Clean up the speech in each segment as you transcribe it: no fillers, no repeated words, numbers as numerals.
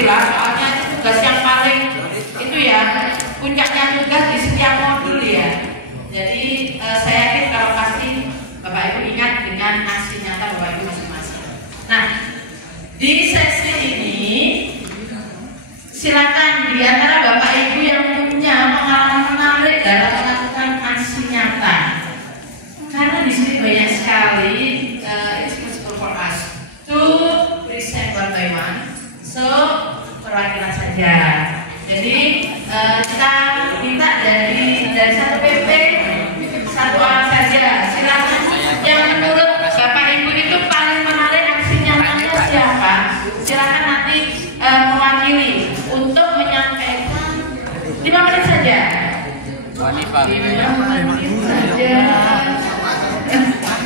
pastilah, soalnya tugas yang paling itu ya puncaknya tugas di setiap modul ya. Jadi saya yakin kalau pasti Bapak Ibu ingat dengan aksi nyata Bapak Ibu masing-masing. Nah, di sesi ini silakan di antara Bapak Ibu yang punya pengalaman menarik dalam melakukan aksi nyata. Karena di sini banyak sekali it's possible for us to present one by one. So perwakilan saja. Jadi kita minta dari satu PP satu orang saja. Silakan yang menurut Bapak Ibu itu paling menarik aksi nyatanya siapa? Silakan nanti mewakili untuk menyampaikan 5 menit saja. 5 menit saja.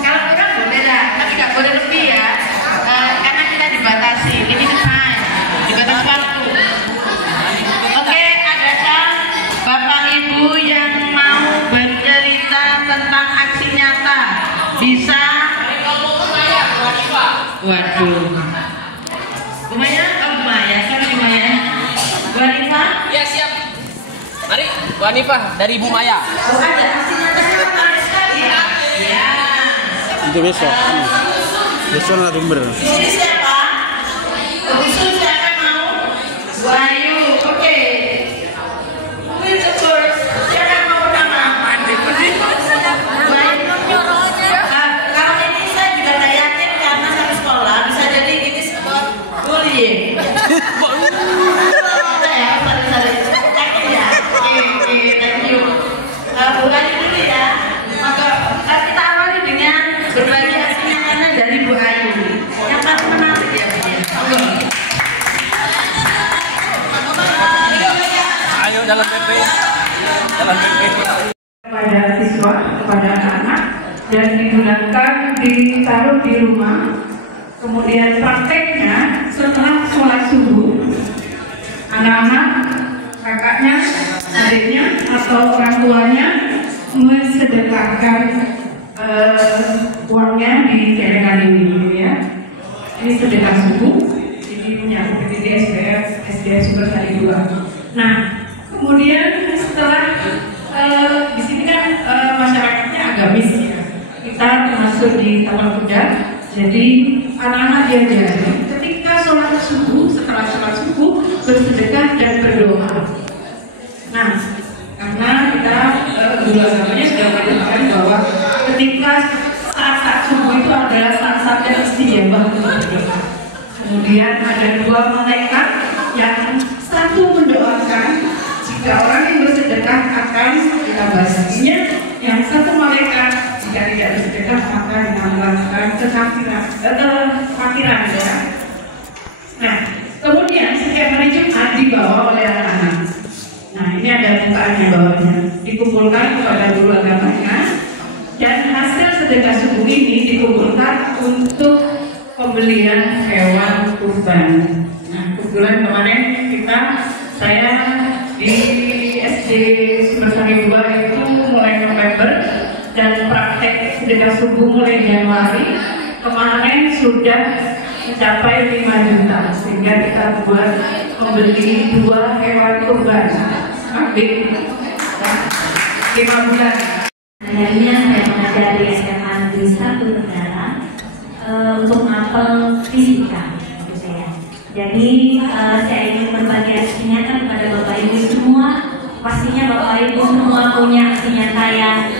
Kalau kurang boleh lah, tapi nggak boleh lebih ya, karena kita dibatasi. Ini time, dibatasi waktu. Oke, adakah Bapak Ibu yang mau bercerita tentang aksi nyata? Bisa? Waduh. Bu Maya, siapa Bu Maya? Bu Hanifah? Iya siap. Mari, Bu Hanifah dari Bu Maya. Oh, ada aksi nyatanya menarik sekali ya. Ya. Itu besok. Besok narasumber. Di sini siapa? Usul siapa mau? Bu Ayu. Oke. Who's the first? Siapa mau pertama? Bu Ayu. Kalau ini saya juga tidak yakin karena saya sekolah bisa jadi ini sport bullying. Yakin ya? Oke, thank you. Bu Ayu dulu ya. Maka kita awali dengan berbagi aksi nyatanya dari Bu Ayu. Yang paling menarik ya Bu. Ayo dalam PP. Dalam PP. Kepada siswa, kepada anak, dan digunakan ditaruh di rumah. Kemudian prakteknya setelah sholat subuh, anak-anak, kakaknya, adiknya, atau orang tuanya mensedekahkan uangnya di celengan ini, ya. Ini sedekah subuh, jadi punya PPT SDF Sumber Sari 2. Nah, kemudian setelah di sini kan masyarakatnya agamis ya. Kita termasuk di Taman Kuda, jadi anak-anak diajari ketika sholat subuh, setelah sholat subuh bersedekah dan berdoa. Nah, karena kita guru agamanya sudah mengatakan bahwa ketika saat subuh itu adalah saat-saat yang istimewa untuk berdoa. Kemudian ada 2 malaikat yang satu mendoakan jika orang yang bersedekah akan dilabasinya, yang satu malaikat jika tidak bersedekah maka dinamakan kefakiran ya. Nah, kemudian setiap hari Jumat dibawa oleh anak-anak. Nah, ini ada bukaannya bawahnya. Dikumpulkan kepada guru agamanya dan hasil sedekah subuh ini dikumpulkan untuk pembelian hewan kurban. Nah, kebetulan kemarin saya di SD Sumber Sari 2 itu mulai November dan praktek sedekah subuh mulai Januari. Kemarin sudah mencapai 5 juta sehingga kita buat membeli 2 hewan kurban kambing 5 bulan. Akhirnya saya mengajar di SMA Negeri 1 Tenggara untuk mapel fisika. Jadi saya ingin berbagi aksi nyata kepada Bapak Ibu semua. Pastinya Bapak Ibu semua punya aksi nyata yang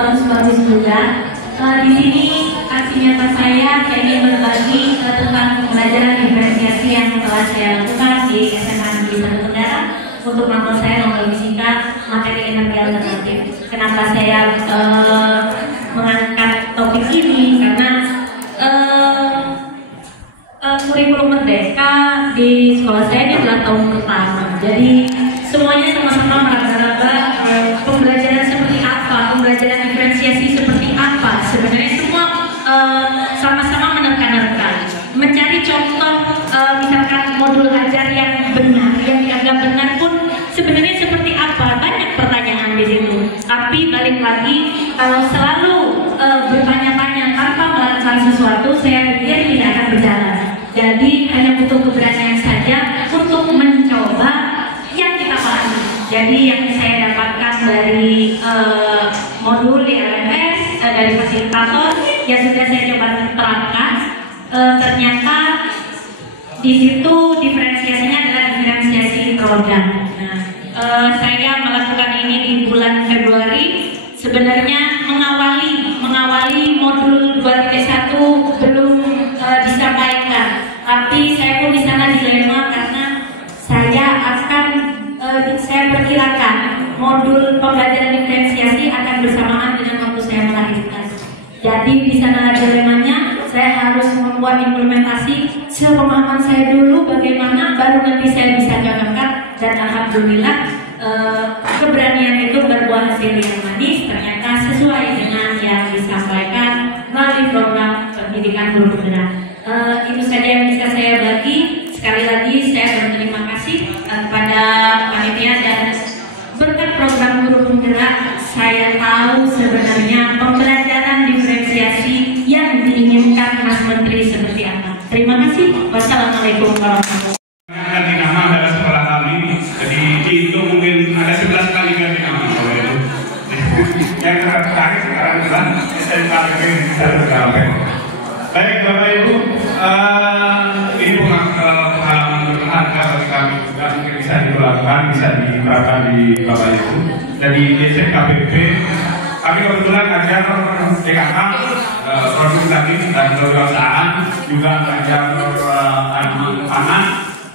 bagus-bagus juga. Di sini aksi nyata saya ingin berbagi tentang pembelajaran diferensiasi yang telah saya lakukan di SMA Negeri 1 Tenggara untuk mapel saya nomor fisika materi energi alternatif. Kenapa saya mengangkat topik ini? Karena kurikulum merdeka di sekolah saya ini adalah tahun pertama. Jadi semuanya sama-sama meraba-raba pembelajaran seperti apa, pembelajaran diferensiasi seperti apa. Sebenarnya semua sama-sama menekan-nekan, mencari contoh misalkan modul ajar yang benar, yang dianggap benar pun sebenarnya seperti apa. Banyak pertanyaan di situ. Tapi balik lagi, kalau selalu bertanya-tanya tanpa melakukan sesuatu, saya pikir tidak akan berjalan. Jadi hanya butuh keberanian saja yang saya dapatkan dari modul di LMS, dari fasilitator yang sudah saya coba terapkan, ternyata di situ diferensiasinya adalah diferensiasi produk. Nah, saya melakukan ini di bulan Februari. Sebenarnya mengawali modul 2.1 belum disampaikan, tapi saya pun di sana dilema karena saya perkirakan modul pembelajaran diferensiasi akan bersamaan dengan waktu saya melahirkan. Jadi di sana dilemanya, saya harus membuat implementasi sepemahaman saya dulu bagaimana, baru nanti saya bisa cocokkan. Dan alhamdulillah keberanian itu berbuah hasil yang manis, ternyata sesuai dengan yang disampaikan melalui program pendidikan guru penggerak. Itu saja yang bisa saya bagi. Sekali lagi saya berterima kasih kepada panitia, dan berkat program guru penggerak saya tahu sebenarnya pembelajaran diferensiasi yang diinginkan Mas Menteri seperti apa. Terima kasih. Wassalamualaikum warahmatullahi wabarakatuh. Ganti nama adalah sekolah kami, jadi itu mungkin ada 11 kali ganti nama. Yang terakhir sekarang adalah SMKPP di Baik Bapak Ibu, ini pengalaman berharga bagi kami juga, mungkin bisa dilakukan, bisa diterapkan di Bapak Ibu. Jadi di SMKPP kami kebetulan ngajar DKK, produk tadi dan kewirausahaan, juga ngajar pangan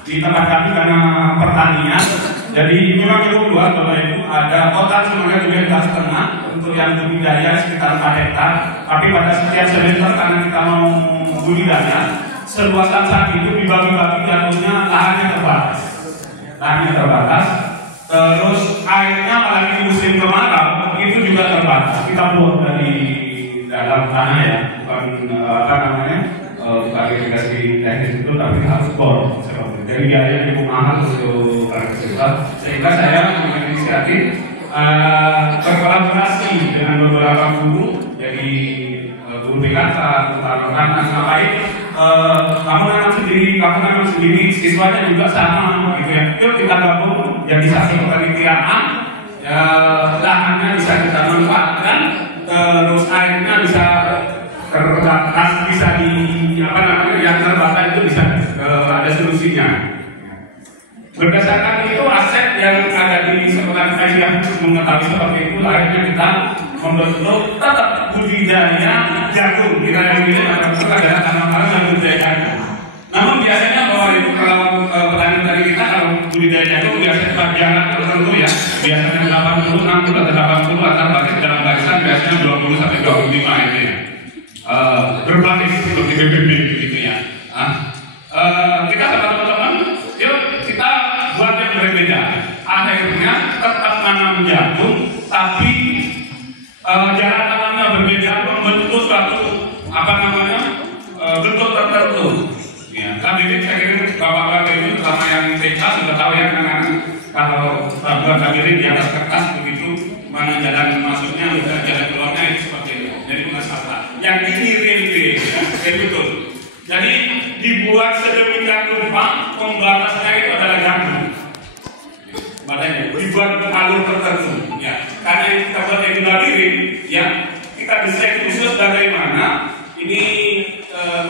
di tempat kami karena pertanian. Jadi memang cukup luas Bapak Ibu, ada total semuanya 2,5 untuk yang budidaya sekitar 4 hektar. Tapi pada setiap semester karena kita mau budidaya, seluasan saat itu dibagi-bagi, jatuhnya lahannya terbatas. Terus airnya apalagi di musim kemarau itu juga terbatas. Kita buat dari dalam tanah ya, bukan bukan irigasi teknis itu, tapi harus bor. Jadi biaya cukup mahal untuk kita, sehingga saya menginisiatif berkolaborasi dengan beberapa guru, jadi guru PKK, rekan ngapain, kamu memang sendiri, siswanya juga sama, gitu ya. Yuk kita gabung, yang bisa penelitian, lahannya bisa kita manfaatkan, terus airnya bisa terbatas, bisa yang terbatas itu bisa ada solusinya. Berdasarkan itu aset yang ada di sekolah kita yang mengetahui seperti itu, akhirnya kita membentuk tetap budidaya jagung. Kita yang ini adalah tanaman yang budidaya jagung. Namun biasanya bahwa itu kalau petani dari kita kalau budidaya jagung biasanya bagian tertentu ya, biasanya 80, 60 atau 80 atau bahkan dalam barisan biasanya 20 sampai 25 ini. Berbasis seperti BBB gitu ya. Kita teman-teman, yuk kita buat yang berbeda. Akhirnya tetap nanam jagung, tapi jarak tanamnya berbeda, membentuk suatu bentuk tertentu. Ya, kan ini saya kira bapak-bapak ini terutama yang TK sudah tahu ya, karena kalau buat kabirin di atas kertas begitu, mana jalan masuknya, jalan keluarnya itu seperti itu. Jadi bukan salah. Yang ini real, betul. Jadi dibuat sedemikian rupa, pembatasnya itu adalah jagung. Badannya dibuat alur tertentu, ya. Karena yang kita buat labirin, ya, kita desain khusus bagaimana ini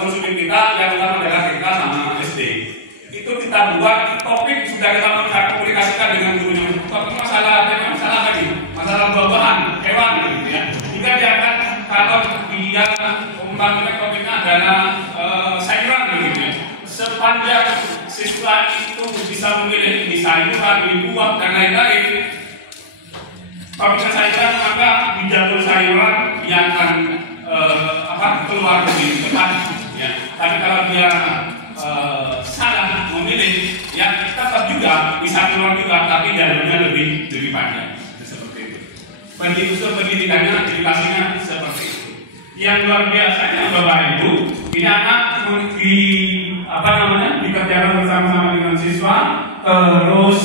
konsumen kita yang utama adalah TK sama SD. Itu kita buat topik, sudah kita komunikasikan dengan gurunya. Topik masalah lagi, masalah buah-buahan, hewan, gitu ya. Jika diangkat kalau dia umpamanya topiknya adalah sayuran begitu ya. Sepanjang siswa itu bisa memilih di sayuran, di buah dan lain-lain. Topiknya sayuran, maka di jalur sayuran dia akan keluar lebih cepat. Ya. Tapi kalau dia salah memilih, ya tetap juga bisa keluar juga, tapi jalurnya lebih panjang. Seperti itu. Unsur pendidikannya, edukasinya seperti itu. Yang luar biasanya Bapak Ibu, ini anak dikerjakan bersama-sama dengan siswa, terus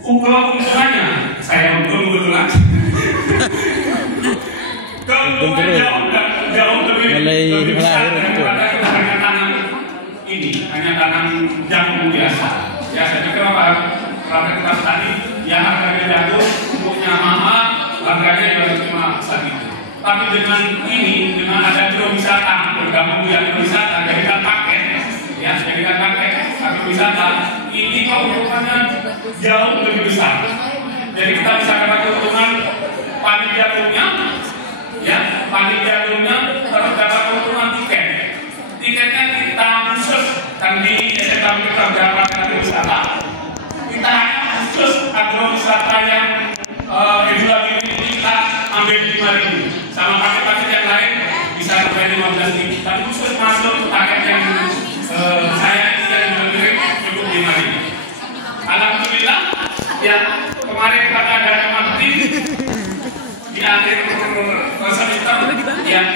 ukurannya saya kebetulan jauh lebih besar daripada hanya tanam ini, hanya tanam jagung biasa. Ya saya pikir perhatian tadi yang harganya jatuh, pupuknya mahal, harganya juga cuma segitu. Tapi dengan ini, dengan ada agrowisata, bergabung dengan agrowisata, jadikan paket, ya jadikan paket agrowisata, ini keuntungannya jauh lebih besar. Jadi kita bisa dapat keuntungan panen jagungnya, ya panen jagungnya terus dapat keuntungan tiket. Tiketnya kita khusus kan di SMK Kerjaan Agrowisata. Kita hanya khusus agrowisata yang Idul Adha ini kita ambil 5.000. Sama paket-paket yang lain bisa sampai 15.000. Tapi khusus masuk paket yang saya ini yang cukup 5.000. Alhamdulillah, ya kemarin kata ada Martin di akhir semester yang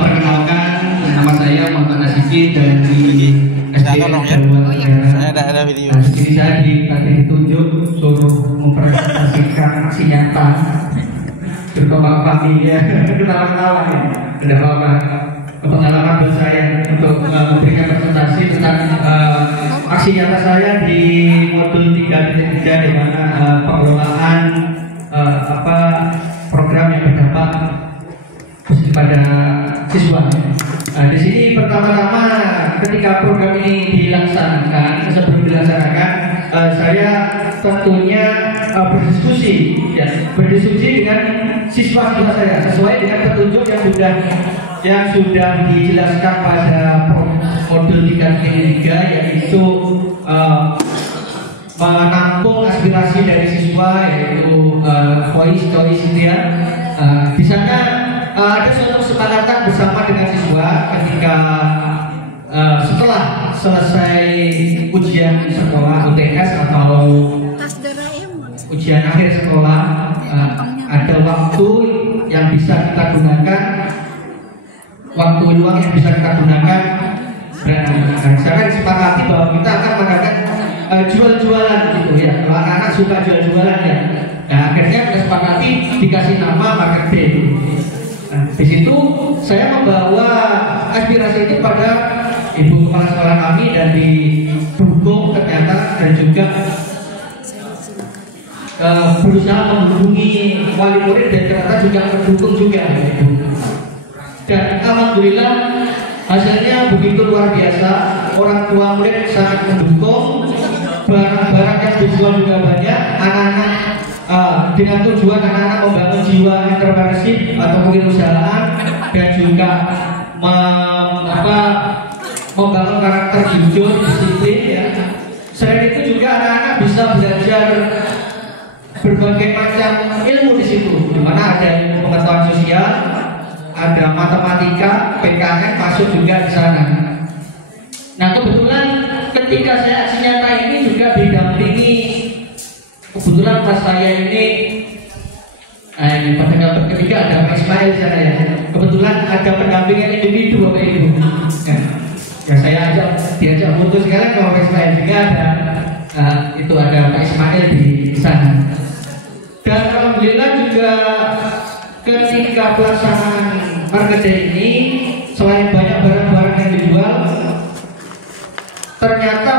perkenalkan, nama saya Muhammad Nasibi dari SDN Saya ada video. Jadi saya ditunjuk suruh mempresentasikan aksi nyata berkembang kami ya, ketawa-ketawa ya, tidak apa-apa. Pengalaman saya untuk memberikan presentasi tentang aksi nyata saya di modul 3.3 di mana pengelolaan program yang berdampak pada siswa. Di sini pertama-tama ketika program ini dilaksanakan, sebelum dilaksanakan, saya tentunya berdiskusi dengan siswa-siswa saya sesuai dengan petunjuk yang sudah dijelaskan pada modul 3.3, yaitu menampung aspirasi dari siswa, yaitu voice itu ya. Di sana ada suatu kesepakatan bersama dengan siswa ketika setelah selesai ujian sekolah UTS atau ujian akhir sekolah, ada waktu yang bisa kita gunakan, waktu luang yang bisa kita gunakan. Saya disepakati bahwa kita akan mengadakan jual-jualan gitu ya. Kalau anak-anak suka jual-jualan ya. Nah, akhirnya kita sepakati dikasih nama market day. Di situ saya membawa aspirasi itu pada ibu kepala sekolah kami dan didukung ternyata, dan juga berusaha menghubungi wali murid dan ternyata juga mendukung juga gitu. Dan alhamdulillah hasilnya begitu luar biasa. Orang tua murid sangat mendukung, barang-barang yang dijual juga banyak. Anak-anak dengan tujuan anak-anak membangun jiwa entrepreneurship atau kewirausahaan dan juga membangun karakter jujur, disiplin ya. Selain itu juga anak-anak bisa belajar berbagai macam ilmu di situ, di mana ada ilmu pengetahuan sosial, ada matematika, PKN masuk juga di sana. Nah, kebetulan ketika saya aksi nyata ini juga didampingi, kebetulan pas saya ini pada gambar ketiga ada Pak Ismail di sana ya. Kebetulan ada pendampingan individu Bapak Ibu. Ya saya diajak foto sekarang kalau Pak Ismail juga ada. Itu ada Pak Ismail di sana. Dan alhamdulillah juga ketika pelaksanaan market day ini, selain banyak barang-barang yang dijual, ternyata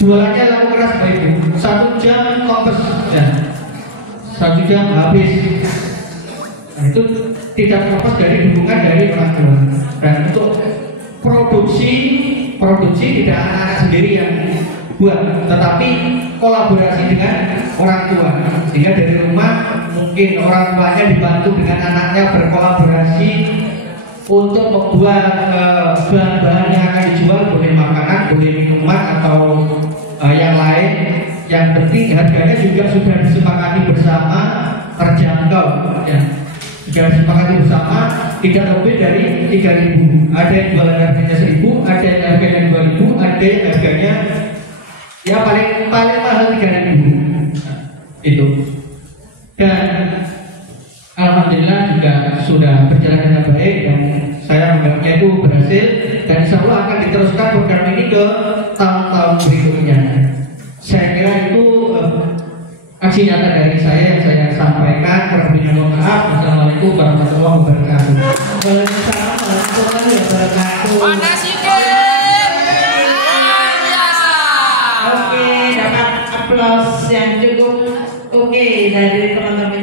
jualannya laku keras Bapak Ibu. 1 jam kompes ya. 1 jam habis. Nah, itu tidak terlepas dari dukungan dari orang tua. Dan untuk produksi tidak anak-anak sendiri yang buat, tetapi kolaborasi dengan orang tua. Sehingga dari rumah mungkin orang tuanya dibantu dengan anaknya berkolaborasi untuk membuat bahan-bahan yang akan dijual, boleh makanan, boleh minuman atau yang lain. Yang penting harganya juga sudah disepakati bersama, terjangkau ya. Sudah disepakati bersama, tidak lebih dari 3.000. Ada yang jualan harganya 1.000, ada yang harganya 2.000, ada yang harganya ya paling mahal 3.000. Itu. Dan alhamdulillah juga sudah berjalan dengan baik dan saya menganggapnya itu berhasil, dan insya Allah akan diteruskan program ini ke tahun-tahun berikutnya. Saya kira itu aksi nyata dari saya yang saya sampaikan. Kurang mohon maaf. Wassalamualaikum warahmatullahi wabarakatuh. Waalaikumsalam warahmatullahi wabarakatuh. Mana sih, Ken? Luar biasa. aplaus yang cukup oke dari teman-teman